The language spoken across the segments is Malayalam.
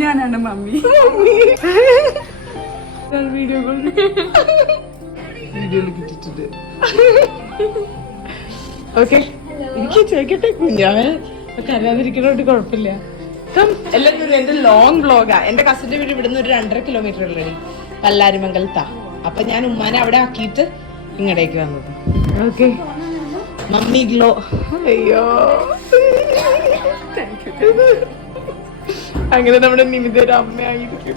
ഞാനാണ് മമ്മി. Video call. വീഡിയോയിൽ കിട്ടിയിട്ടുണ്ട് ഓക്കെ എനിക്ക് ചോദിക്കട്ടെ കുഞ്ഞാവൻ കരാതിരിക്കുന്നോണ്ട് കുഴപ്പമില്ല. കം എല്ലാവരും എന്റെ ലോങ് വ്ലോഗാ എന്റെ കസിന്റെ വീട് ഇവിടുന്ന് ഒരു രണ്ടര കിലോമീറ്റർ ഉള്ളടി പല്ലാരിമംഗലത്താ. അപ്പൊ ഞാൻ ഉമ്മാനെ അവിടെ ആക്കിയിട്ട് ഇങ്ങടേക്ക് വന്നത്. ഓക്കെ മമ്മി ഗ്ലോ അയ്യോ. അങ്ങനെ നമ്മുടെ നിമിത ഒരു അമ്മയായിരിക്കും.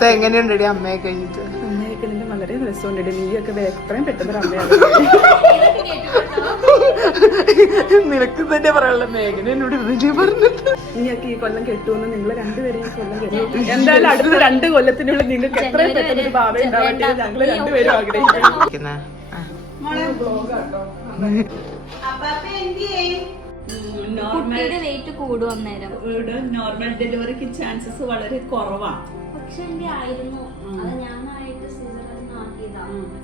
എങ്ങനെയുണ്ട് എങ്ങനെയുണ്ടടി അമ്മയെ കഴിഞ്ഞിട്ട്? അമ്മയൊക്കെ വളരെ രസമുണ്ട് നീയൊക്കെ എത്രയും പെട്ടെന്ന് അമ്മയാണ് നിനക്ക് തന്നെ പറയാനുള്ള? മേഘന എന്നോട് വിജയ് പറഞ്ഞിട്ട് നീയൊക്കെ ഈ കൊല്ലം കെട്ടുമെന്ന് നിങ്ങൾ രണ്ടുപേരെയും കൊല്ലം കെട്ടു. എന്തായാലും അടുത്ത രണ്ട് കൊല്ലത്തിനുള്ളിൽ നിങ്ങൾക്ക് എത്രയും പെട്ടെന്ന് ഒരു ഭാവ ഉണ്ടാവട്ടെ ഞങ്ങൾ രണ്ടുപേരും ആഗ്രഹിക്കുന്നു. കുട്ടിയുടെ വെയിറ്റ് കൂടും അന്നേരം. നോർമൽ ഡെലിവറിക്ക് ചാൻസസ് വളരെ കുറവാണ് പക്ഷെ എന്റെ ആയിരുന്നു. അത് ഞാനായിട്ട്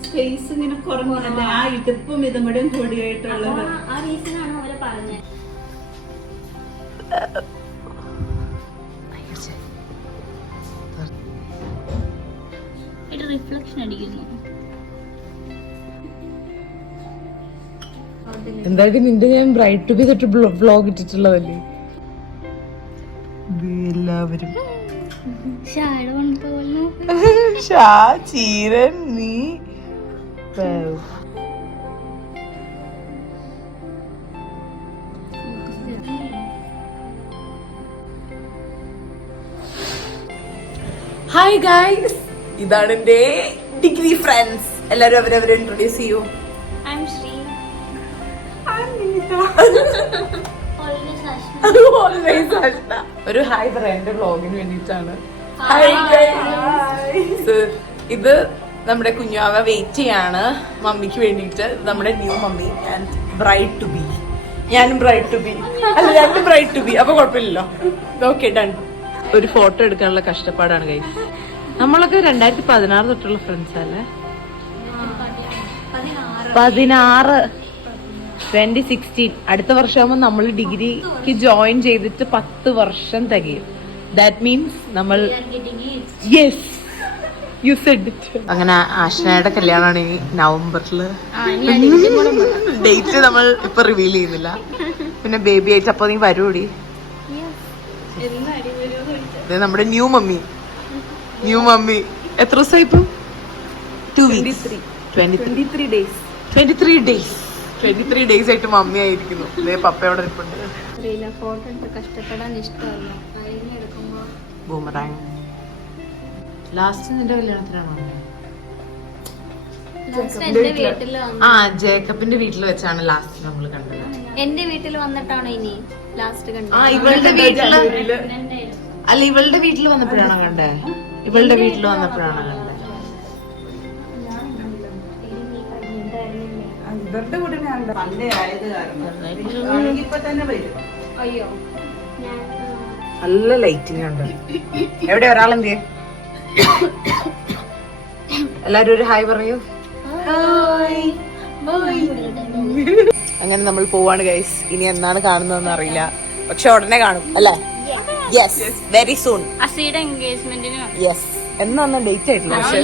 സ്പേസ് ഇങ്ങനെ കുറഞ്ഞല്ല ആ ഇടുപ്പും ഇതും കൂടിയായിട്ടുള്ളത്. ആ റീസണാണ് അവർ പറഞ്ഞത്. റിഫ്ലക്ഷൻ അടിക്കുന്നു. എന്തായാലും നിന്റെ ഞാൻ ബ്രൈറ്റ് ടു ബി തൊട്ട് ബ്ലോഗ് ഇട്ടിട്ടുള്ളതല്ലേ? എല്ലാവരും. ഷാ ചീരൻ നീ. ഹായ് ഗായ്സ് ഇതാണ് എന്റെ ഡിഗ്രി ഫ്രണ്ട്സ് എല്ലാരും അവരവരെ ഇൻട്രൊഡ്യൂസ് ചെയ്യൂ. ഐ എം ശ്രീ ഒരു ഹായ് പറയാം എന്റെ വേണ്ടിട്ടാണ് ഹായ് ഗൈസ് ഇത് നമ്മുടെ കുഞ്ഞാവ വെയിറ്റ് ചെയ്യാണ്. മമ്മിക്ക് വേണ്ടിയിട്ട് നമ്മുടെ new mummy and bride to be ഞാനും ബ്രൈഡ് ടു ബി അല്ല ഞാനും ബ്രൈഡ് ടു ബി അപ്പൊ കുഴപ്പമില്ലല്ലോ. ഓക്കെ ഡൺ ഒരു ഫോട്ടോ എടുക്കാനുള്ള കഷ്ടപ്പാടാണ് ഗൈസ് നമ്മളൊക്കെ രണ്ടായിരത്തി പതിനാറ് തൊട്ടുള്ള ഫ്രണ്ട്സ് അല്ലേ? പതിനാറ്. ട്വന്റി സിക്സ്റ്റീൻ അടുത്ത വർഷമാകുമ്പോൾ നമ്മൾ ഡിഗ്രിക്ക് ജോയിൻ ചെയ്തിട്ട് പത്ത് വർഷം തികയും. ദാറ്റ് മീൻസ് നമ്മൾ യെസ് യു സെഡ് അങ്ങനെ ആഷ്നയുടെ കല്യാണമാണ് ഈ നവംബറിൽ ഡേറ്റ് നമ്മൾ ഇപ്പൊ റിവീൽ ചെയ്യുന്നില്ല. പിന്നെ ബേബി ആയിട്ട് അപ്പൊ നീ വരൂടി നമ്മുടെ ന്യൂ മമ്മി ന്യൂ മമ്മി എത്ര ദിവസമായി ഇപ്പം? Two weeks twenty twenty three days twenty three days twenty three days ആയിട്ട് മമ്മി ആയിരിക്കുന്നു. ഇതേ പപ്പ അവിടെ ഇരിപ്പുണ്ട്. അറിയില്ല ഫോട്ടോ എടുത്ത് കഷ്ടപ്പെടാൻ ഇഷ്ടമല്ല. ബൂമറാങ് ലാസ്റ്റ് നിന്റെ കല്യാണത്തിനാണോ ആ ജേക്കബിന്റെ വീട്ടിൽ വെച്ചാണ് ലാസ്റ്റ് നമ്മൾ കണ്ടത്. എന്റെ വീട്ടിൽ വന്നിട്ടാണോ ഇനി ലാസ്റ്റ് ആ കണ്ടത് ഇവളുടെ വീട്ടിൽ രണ്ടായിരം. അല്ല ഇവളുടെ വീട്ടിൽ വന്നപ്പോഴാണോ കണ്ടേ? ഇവളുടെ വീട്ടിൽ വന്നപ്പോഴാണോ കണ്ടേ? ഇവരുടെ കൂടെ ഞാൻ. പണ്ടേ ആയത് കാരണം ഇപ്പൊ തന്നെ വരും. അയ്യോ നല്ല ലൈറ്റിംഗ് ഉണ്ട്. എവിടെ ഒരാളെന്ത് എല്ലാരും ഒരു ഹായ് പറയൂ. അങ്ങനെ നമ്മൾ പോവാണ് ഗൈസ് ഇനി എന്നാണ് കാണുന്നതെന്ന് അറിയില്ല. പക്ഷെ ഉടനെ കാണും അല്ലേ? യെസ് വെരി സൂൺ അസിയുടെ എൻഗേജ്മെന്റിന് യെസ് എന്നാണ് ഡേറ്റ് ആയിട്ടില്ല പക്ഷെ